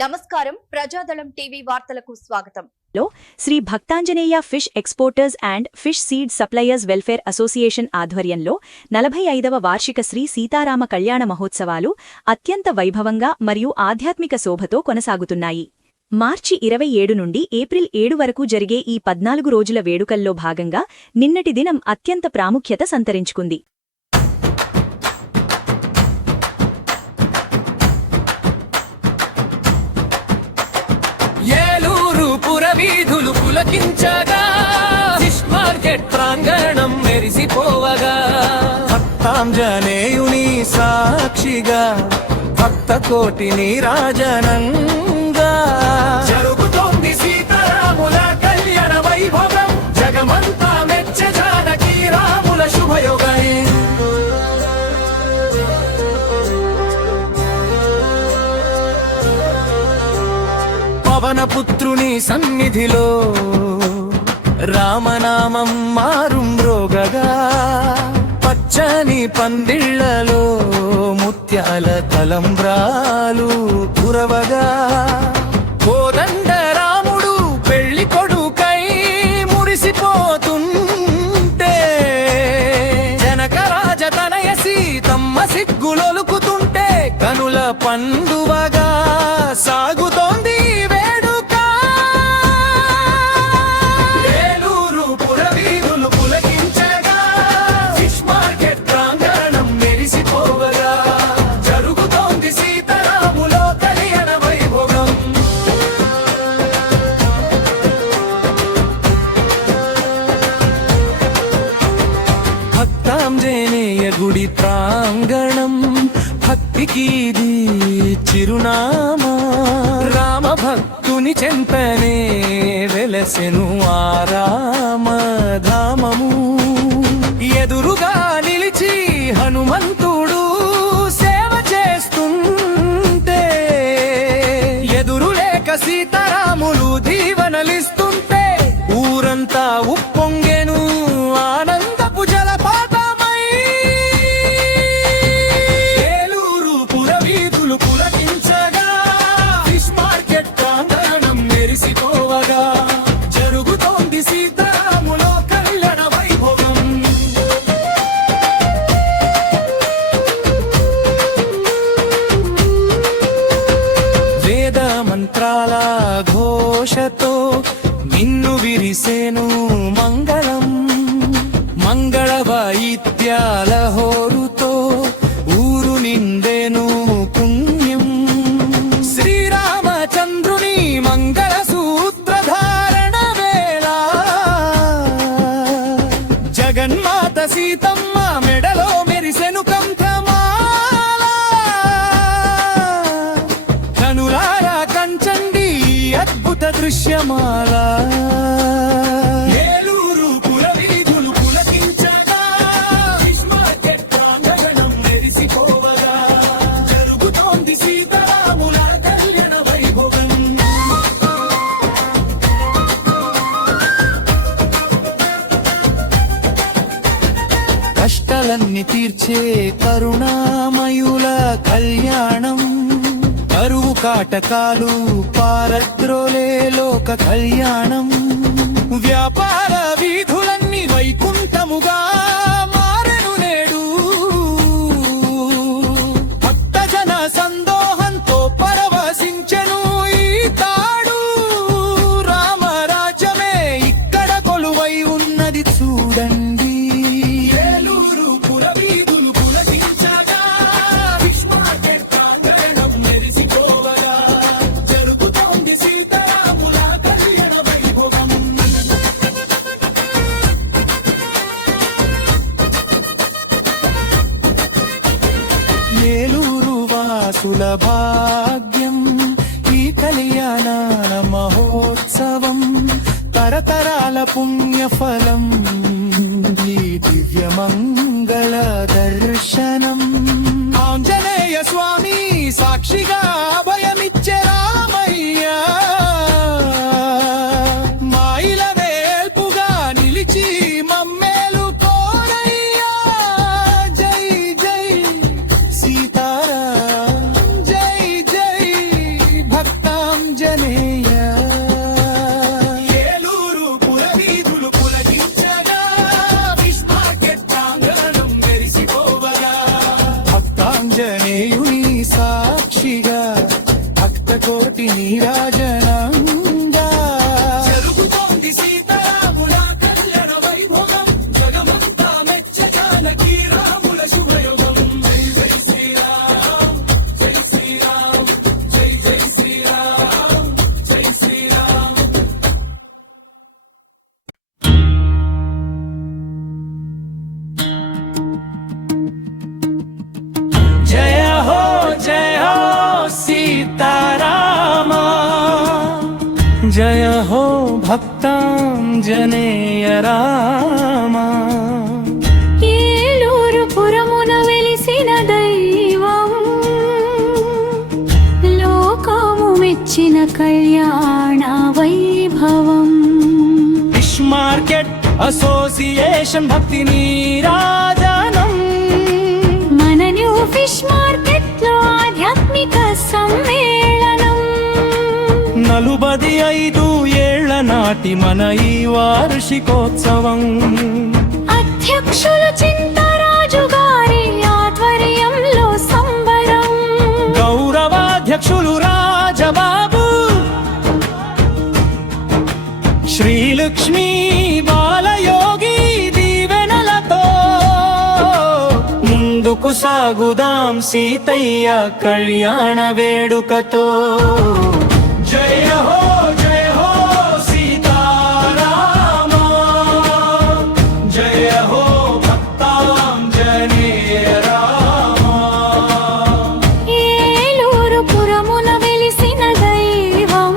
నమస్కారం ప్రజాదళం టీవీ వార్తలకు స్వాగతం. Shri Bhaktanjaneya Fish Exporters and Fish Seed Suppliers Welfare Association ఆధ్వర్యంలో 45వ వార్షిక శ్రీ సీతారామ కళ్యాణ మహోత్సవాలు అత్యంత వైభవంగా మరియు ఆధ్యాత్మిక శోభతో కొనసాగుతున్నాయి. మార్చి 27 నుండి ఏప్రిల్ 7 వరకు జరిగే ఈ 14 రోజుల వేడుకల్లో భాగంగా నిన్నటి దినం అత్యంత ప్రాముఖ్యత సంతరించుకుంది. వీధులు పులకించగా ఫిష్ మార్కెట్ ప్రాంగణం మెరిసిపోవగా భక్తాంజనేయుని సాక్షిగా భక్త కోటిని రాజనంగా జరుగుతోంది సీతారాముల కళ్యాణ వైభవం. జగమంతా మెచ్చే జానకి రాముల శుభయోగం. పవనపుత్రుని సన్నిధిలో రామనామం మారుమ్రోగగా పచ్చని పందిళ్లలో ముత్యాల తలంబ్రాలు కురవగా కోదండ రాముడు పెళ్లి కొడుకై మురిసిపోతుంటే జనకరాజ తనయ సీతమ్మ సిగ్గులొలుకుతుంటే కనుల పండువగా సాగుతోంది. భక్తాంజనేయ గుడి ప్రాంగణం భక్తికీది చిరునామా. రామ భక్తుని చెంతనే వెలసెను ఆరామధామము. ఎదురుగా నిలిచి హనుమంతుడు సేవ చేస్తుంటే ఎదురులేక సీతారాములు దీవనలిస్తుంటే ఊరంతా ఉప్పొంగెను ఆనందపు జలపాతమై. ఏలూరు పురవీధులు పులకించగా ఫిష్ మార్కెట్ ప్రాంగణం మెరిసిపోవగా జరుగుతోంది సీతారాముల కళ్యాణ వైభవం. వేద మంత్రాల ఘోషతో నిన్ను విరిసేను మంగళం. మంగళ వాయిద్యాల హోరుతో ఊరు నిండెను పుణ్యం. శ్రీరామచంద్రుని మంగళ సూత్రధారణ వేళ జగన్మాత సీతమ్మ మెడలో మెరిసెను కంఠమాల. కనులారా కంచండి అద్భుత దృశ్యమాల. ఏలూరు పురవీధులు పులకించగా ఫిష్ మార్కెట్ ప్రాంగణం మెరిసిపోవగా జరుగుతోంది సీతారాముల కళ్యాణ వైభవం. కష్టాలన్నీ తీర్చే కరుణామయుల కళ్యాణం. కరువు కాటకాలు పారద్రోలే లోక కళ్యాణం. వ్యాపార వీధులన్నీ వైకుంఠముగా మారెను నేడు. భక్తజన సందోహంతో పరవశించెను ఈ తాడు. రామరాజ్యమే ఇక్కడ కొలువై ఉన్నది చూడండి. ఏలూరు పురవీధులు పులకించగా ఫిష్ మార్కెట్ ప్రాంగణం మెరిసిపోవగా జరుగుతోంది సీతారాముల కళ్యాణ వైభవం. ఏలూరు వాసుల భాగ్యం ఈ కళ్యాణ మహోత్సవం. తరతరాల పుణ్యఫలం ఈ దివ్యమంగళ దర్శనం. ఆంజనేయ స్వామి సాక్షిగా అభయమిచ్చే రామయ్య. మాయిల వేల్పుగా నిలిచి మమ్మేలు కోరయ్యా. జై జై సీతారాం జై జై భక్త నీరాజనంగా జరుగుతోంది సీతారాముల కళ్యాణ వైభోగం జగమంతా మెచ్చ జానకి రాముల శుభయోగం జై జై శ్రీరామ్ జై శ్రీరామ్ జై జై శ్రీరామ్ జై శ్రీరామ్ జయ హో సీతారామ జయ హో భక్తాంజనేయ రామ ఏలూరు పురమున వెలిసిన దైవం లోకము మెచ్చిన కళ్యాణ వైభవం ఫిష్ మార్కెట్ అసోసియేషన్ భక్తి నీరాజనం మన న్యూ ఫిష్ మార్కెట్ లో ఆధ్యాత్మిక సమ్మేళనం 45 ఏళ్ల నాటి మన ఈ వార్షికోత్సవం అధ్యక్షులు చింతరాజు గారి ఆధ్వర్యంలో సంబరం గౌరవాధ్యక్షులు రాజబాబు శ్రీలక్ష్మీ బాలయోగి దీవెనలతో ముందుకు సాగుదాం సీతయ్య కళ్యాణ వేడుకతో జయ హో సీతారామ జయ హో భక్తాంజనేయ రామ ఏలూరు పురమున వెలిసిన దైవం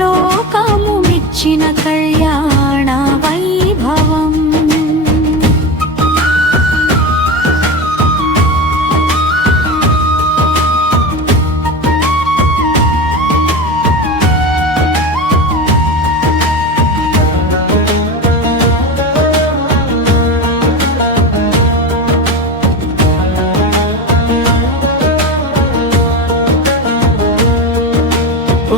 లోకము మెచ్చిన కళ్యాణ వైభవం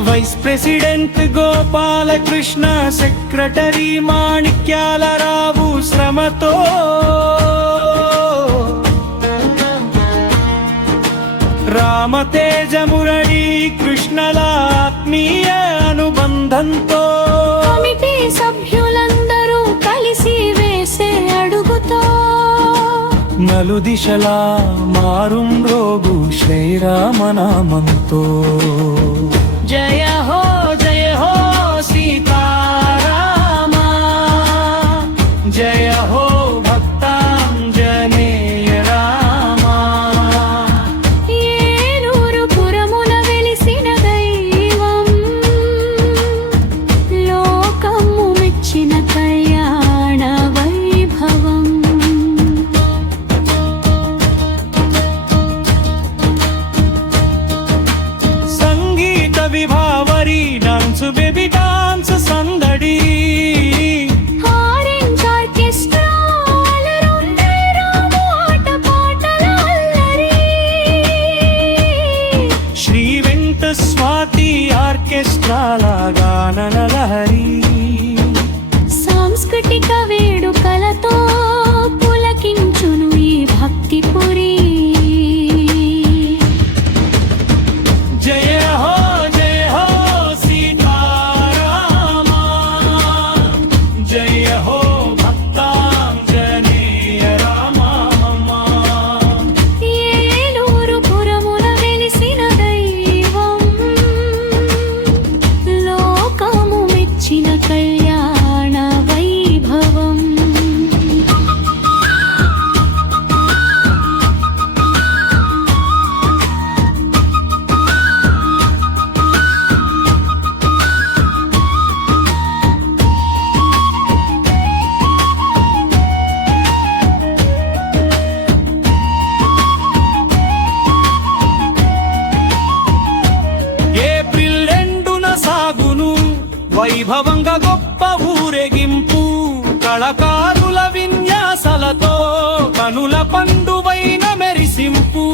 vice president Gopalakrishna secretary Manikyalarao శ్రమతో రామతేజ మురళీ కృష్ణల ఆత్మీయ అనుబంధంతో కమిటీ సభ్యులందరూ కలిసి వేసే అడుగుతో నలుదిశలా మారుం రోగు శ్రీరామనామంతో జయ హో సీతారామ జయ హో భక్తాంజనేయ రామ ఏలూరు పురమున వెలిసిన దైవం లోకము మెచ్చిన కళ్యాణ వైభవం సంగీత విభావరి డాన్స్ బేబీ డాన్స్ సందడి ఆరెంజ్ ఆర్కెస్ట్రా అలరుండే రాము ఆటపాటల అల్లరి శ్రీ వెంట స్వాతి ఆర్కెస్ట్రాల గానన లహరి సాంస్కృతిక వేడుకలతో పులకించును ఈ భక్తి పురి జయ హో సీతారామ జయ హో భక్తాంజనేయ రామ ఏలూరు పురమున వెలిసిన దైవం లోకము మెచ్చిన కళ్యాణ వైభవం ఏప్రిల్ 2న సాగును వైభవంగా గొప్ప ఊరేగింపు కళకారుల విన్యాసాలతో కనుల పండువైన మెరిసింపు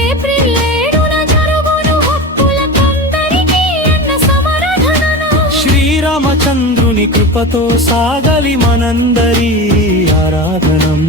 ఏప్రిల్ 7న జరుగును హక్కుల కొందరికి అన్న సమరధనను శ్రీరామచంద్రుని కృపతో సాగలి మనందరి ఆరాధనం